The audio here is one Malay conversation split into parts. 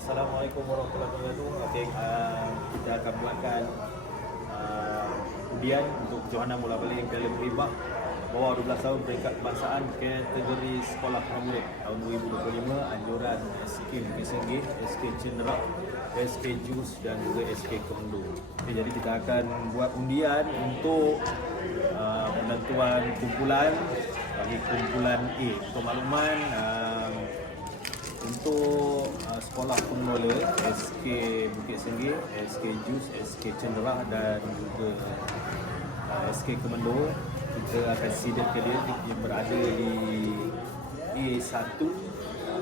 Assalamualaikum warahmatullahi wabarakatuh. Okey, uh, kita akan mulakan uh, undian untuk Johana mula balik Piala Beribah bawah 12 tahun peringkat kebangsaan kategori sekolah pramurid tahun 2025 anjuran SK Senggih, SK Cendera, SK Jus dan juga SK Kemendo. Okay, jadi kita akan buat undian untuk uh, penentuan kumpulan bagi kumpulan A. Untuk makluman uh, untuk uh, sekolah pengelola SK Bukit Senggih, SK Jus, SK Cendera dan juga uh, SK Kemendo kita akan sidar ke dia. Dia berada di A1,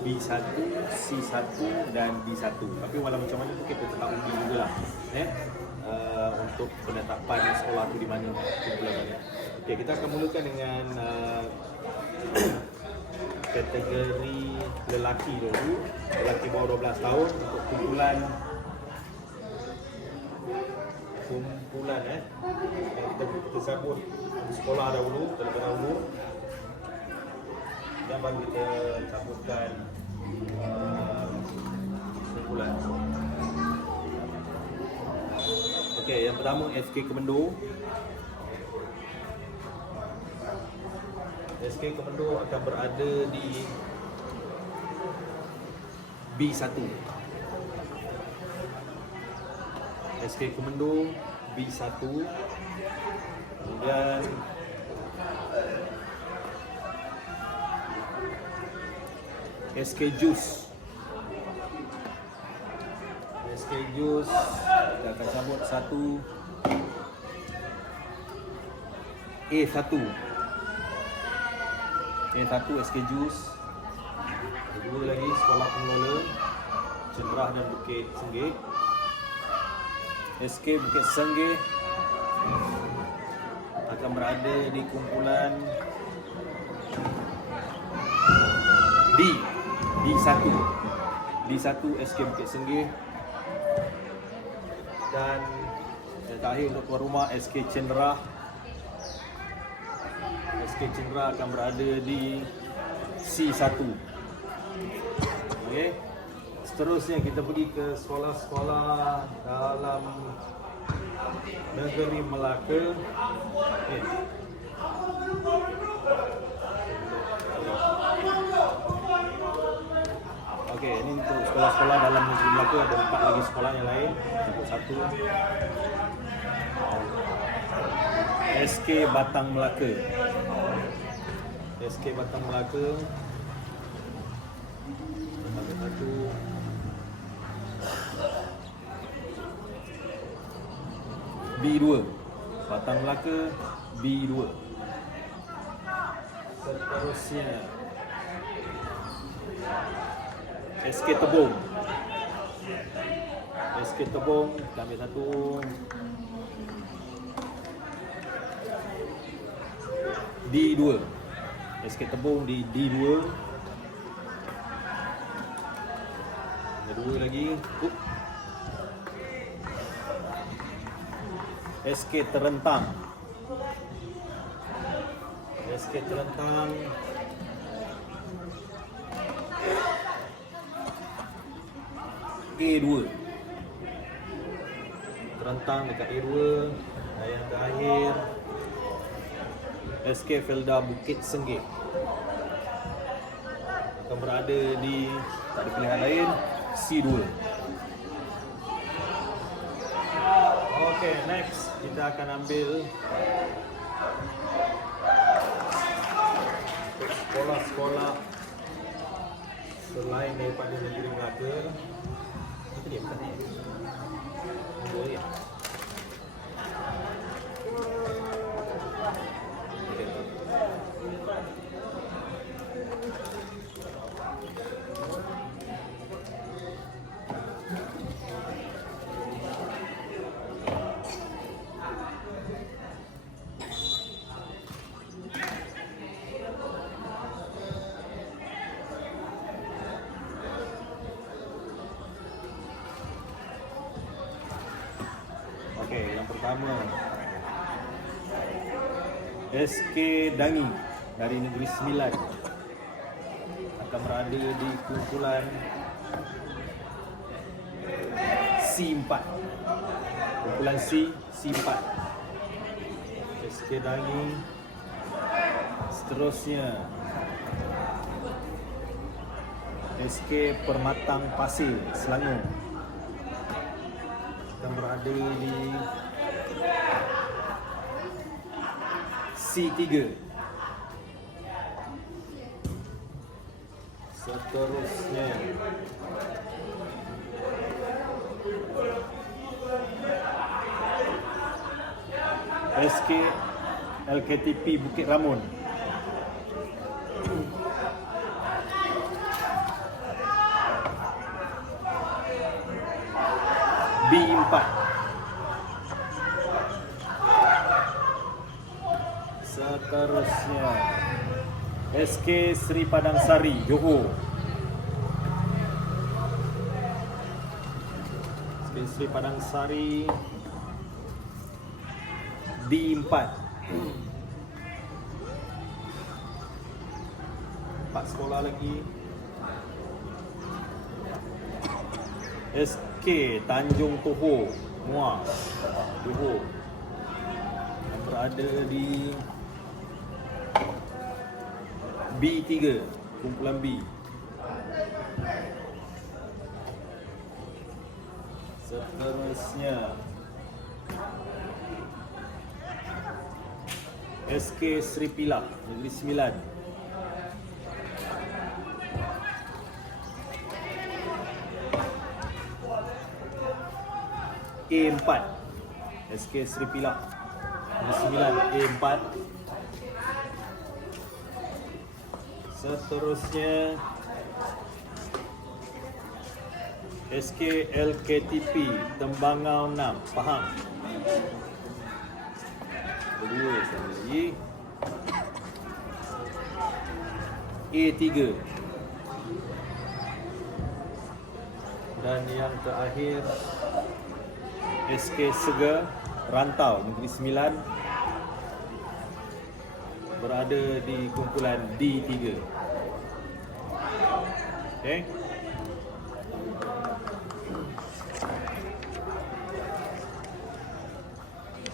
B1, C1 dan D1 tapi walau macam mana kita tetap undi jugalah eh? Uh, untuk penetapan sekolah tu di mana kumpulan okay, kita akan mulakan dengan uh, kategori lelaki dulu. Lelaki bawah 12 tahun untuk kumpulan kumpulan eh. Kita, kita di sekolah dahulu terlebih dahulu. Dan baru kita sambutkan uh, kumpulan. Okey, yang pertama SK Kemendo SK Kemendo akan berada di B1 SK Kemendo B1 Kemudian SK Juice SK Juice Kita akan sambut satu. A1 A1 SK Juice Kedua lagi Sekolah Pengelola. Cenderah dan Bukit Senggih SK Bukit Senggih akan berada di kumpulan D. D1 D1 SK Bukit Senggih dan yang terakhir untuk tuan rumah SK Cendera SK Cendera akan berada di C1 Okey Seterusnya kita pergi ke sekolah-sekolah dalam negeri Melaka. Okay. Okey, ini untuk sekolah-sekolah dalam negeri Melaka ada empat lagi sekolah yang lain. Sebut satu. SK Batang Melaka. SK Batang Melaka. Satu satu. B2 Batang Melaka B2 Seterusnya. SK Tebong. SK Tebong Kita ambil satu. D2 SK Tebong di D2 Ada dua lagi. Up. SK Terentang. SK Terentang. A2 Terentang dekat A2 Dan yang terakhir SK Felda Bukit Senggih Akan berada di Tak ada pilihan lain C2 Okay, next kita akan ambil sekolah-sekolah selain daripada negeri Melaka. Itu dia bukan ni. Dua pertama. SK Dangi dari Negeri Sembilan. Akan berada di kumpulan C4 Kumpulan C C4 SK daging Seterusnya. SK Permatang Pasir Selangor. Kita berada di C3 Seterusnya. SK LKTP Bukit Ramun. B4 Seterusnya SK Sri Padang Sari Johor. SK Sri Padang Sari D4 Empat. Sekolah lagi. SK Tanjung Tohor Muar Johor. Berada di B3 Kumpulan B. Seterusnya. SK Sri Pilah Negeri Sembilan. A4 SK Sri Pilah Negeri Sembilan. A4 Seterusnya SK LKTP Tembangau 6 Pahang. Kedua sekali lagi. A3 Dan yang terakhir SK Sega Rantau Negeri Sembilan Berada di kumpulan D3 Okay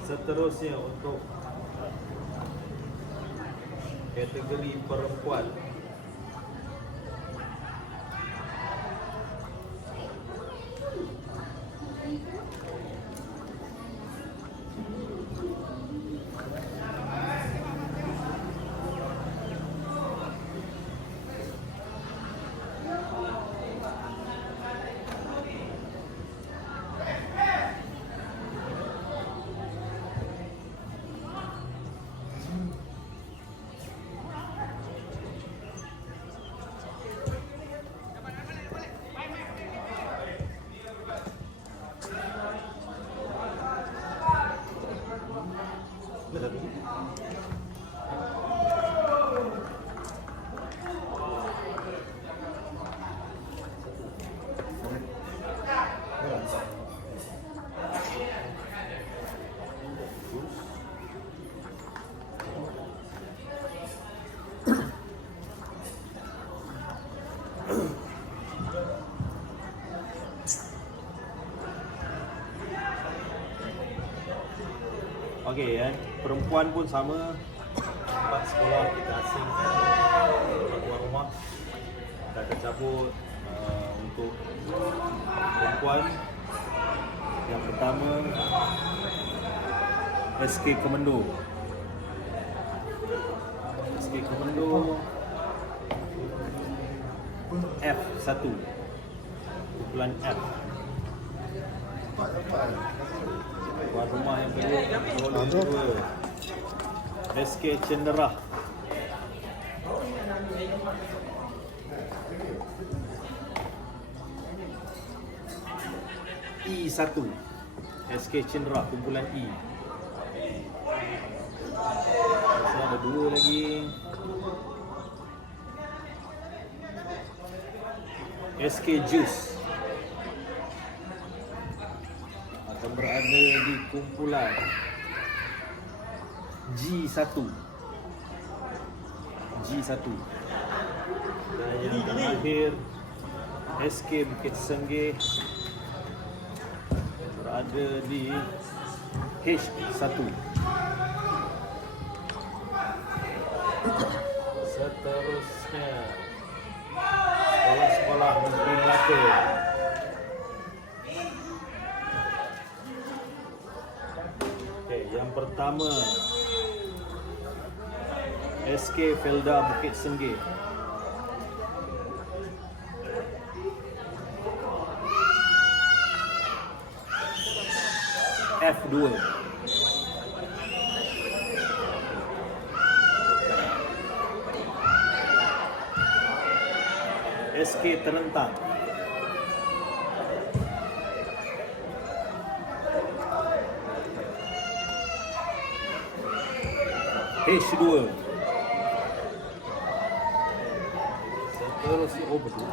Seterusnya untuk kategori perempuan perempuan pun sama. Empat sekolah kita asing tuan rumah. Kita akan cabut uh, untuk perempuan. Yang pertama SK Komando. SK Komando F1 Kumpulan F Tuan rumah yang kedua SK Cenderah E1 SK Cenderah kumpulan E Masih ada dua lagi. SK Juice. Akan berada di kumpulan G1 G1 dan yang terakhir SK Bukit Senggeh berada di H1 seterusnya sekolah-sekolah negeri Melaka. Okey, yang pertama SK Felda Bukit Senggih F2 SK Terentang. H2 Seterusnya Oh betul.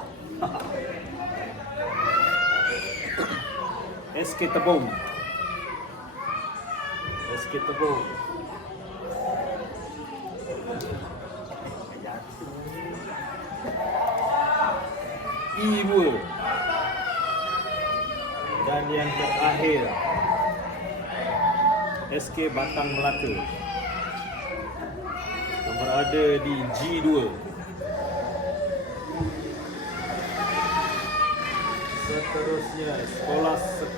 SK Tebong SK Tebong E2 Dan yang terakhir. SK Batang Melaka. Yang berada di G2 Seterusnya sekolah-sekolah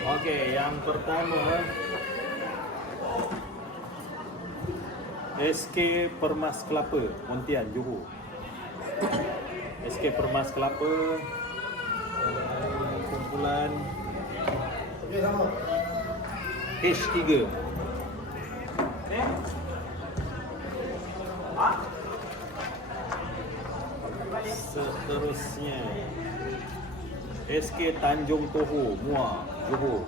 Okey, yang pertama SK Permas Kelapa, Pontian, Johor. SK Permas Kelapa eh, kumpulan H3. Seterusnya SK Tanjung Tohu, Muar, Johor.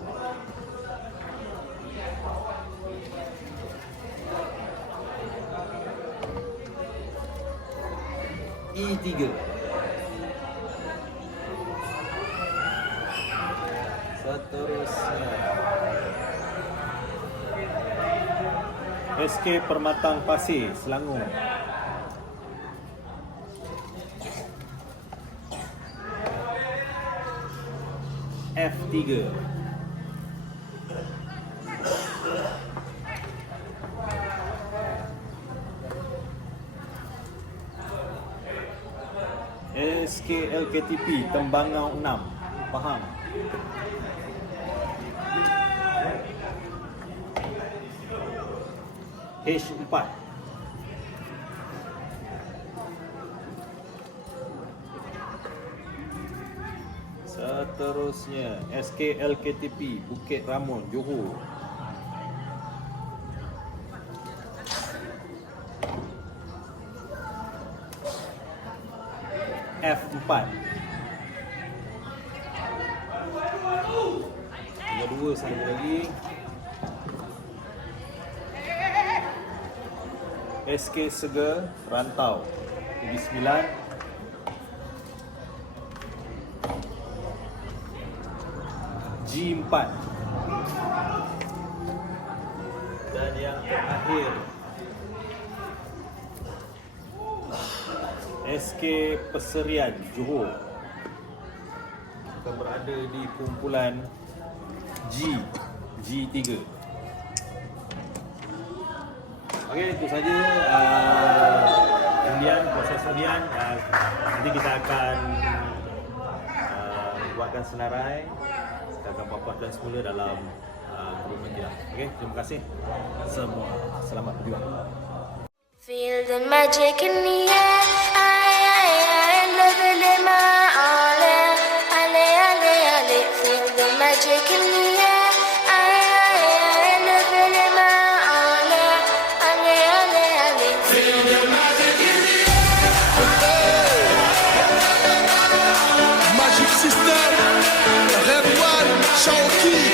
E3. Seterusnya SK Permatang Pasir, Selangor. F3 SK LKTP Tembangau 6 Faham? H4 Seterusnya SK LKTP Bukit Ramon Johor. F4 Tinggal dua satu lagi. SK Sega Rantau. Negeri Sembilan G4 Dan yang terakhir SK Peserian Johor. Akan berada di kumpulan G G3 Okey itu saja uh, undian proses undian uh, nanti kita akan uh, buatkan senarai kita akan paparkan semula dalam uh, kita. Okey terima kasih semua selamat berjuang. Feel the magic in the air. show.